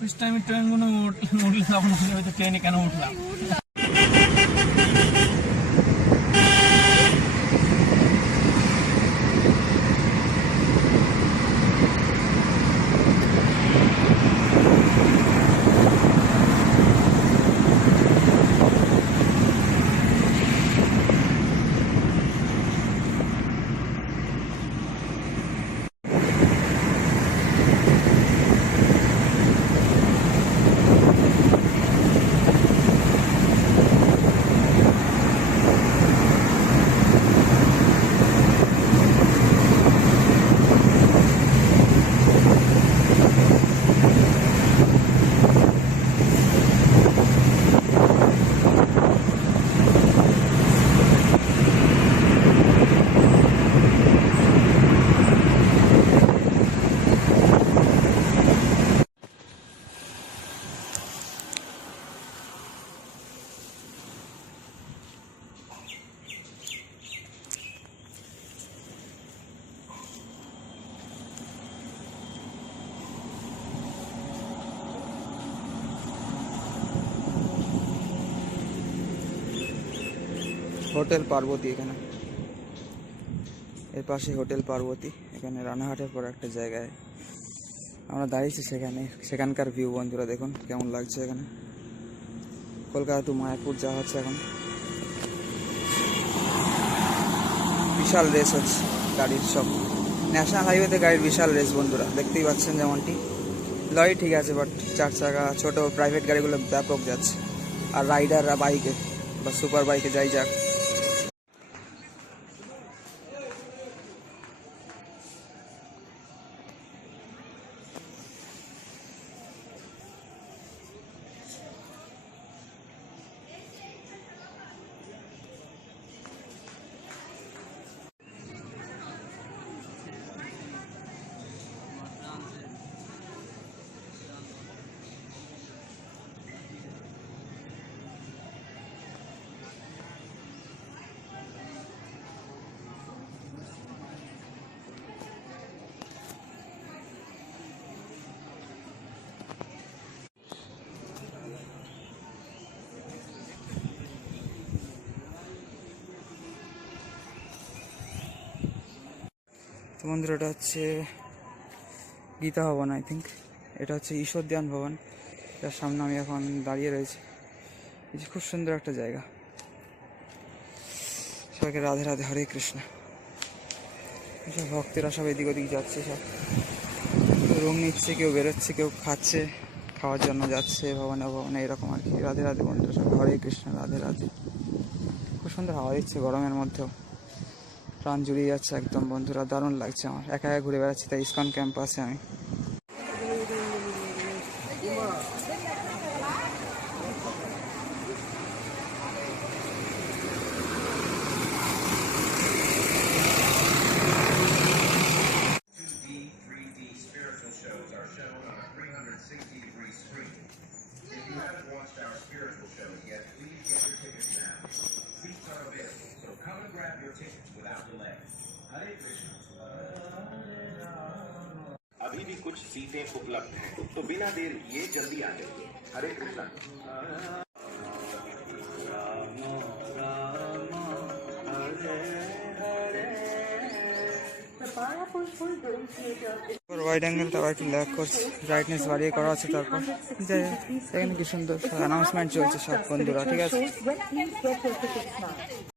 Office টাইমে ট্রেনগুলো উঠলে তখন ট্রেনে কেন উঠলাম। হোটেল পার্বতী এখানে। এর পাশে হোটেল পার্বতী, এখানে রানাঘাটের পর একটা জায়গায়। আমরা দাঁড়িয়েছি সেখানে, সেখানকার ভিউ বন্ধুরা দেখুন কেমন লাগছে এখানে। কলকাতা টু মায়াপুর যাওয়া হচ্ছে এখন। বিশাল রেস হচ্ছে গাড়ির সব। ন্যাশনাল হাইওয়েতে গাড়ির বিশাল রেস বন্ধুরা, দেখতেই পাচ্ছেন যেমনটি। লরি ঠিক আছে বাট চার চাকা, ছোটো প্রাইভেট গাড়িগুলো ব্যাপক যাচ্ছে। আর রাইডাররা বাইকে বা সুপার বাইকে যাই যাক। তো বন্ধুরা এটা হচ্ছে গীতা ভবন আই থিঙ্ক এটা হচ্ছে ঈশ্বরধ্যান ভবন। যার সামনে আমি এখন দাঁড়িয়ে রয়েছি। এই যে খুব সুন্দর একটা জায়গা। সবাইকে রাধে রাধে, হরে কৃষ্ণ। সব ভক্তেরা সব এদিক ওদিক যাচ্ছে সব। রুম নিচ্ছে, কেউ বেরোচ্ছে, কেউ খাচ্ছে, খাওয়ার জন্য যাচ্ছে, ভবনে ভবনে, এরকম আর কি। রাধে রাধে বন্ধুরা সব হরে কৃষ্ণ, রাধে রাধে। খুব সুন্দর হাওয়া দিচ্ছে গরমের মধ্যেও। প্রাণ জুড়িয়ে যাচ্ছে একদম, বন্ধুরা। দারুণ লাগছে আমার। একা একা ঘুরে বেড়াচ্ছি, তাই ইসকন ক্যাম্পাসে আমি। come and grab your tickets without delay. Hare Krishna. अभी भी कुछ सीटें उपलब्ध हैं तो बिना देर ये जल्दी आ जाइए हरे कृष्णा ওয়াইড অ্যাঙ্গেলটা আবার একটু ল্যাক করছে ব্রাইটনেস বাড়িয়ে করা আছে তারপর যাই হোক, এখানে কি সুন্দর অ্যানাউন্সমেন্ট চলছে সব বন্ধুরা ঠিক আছে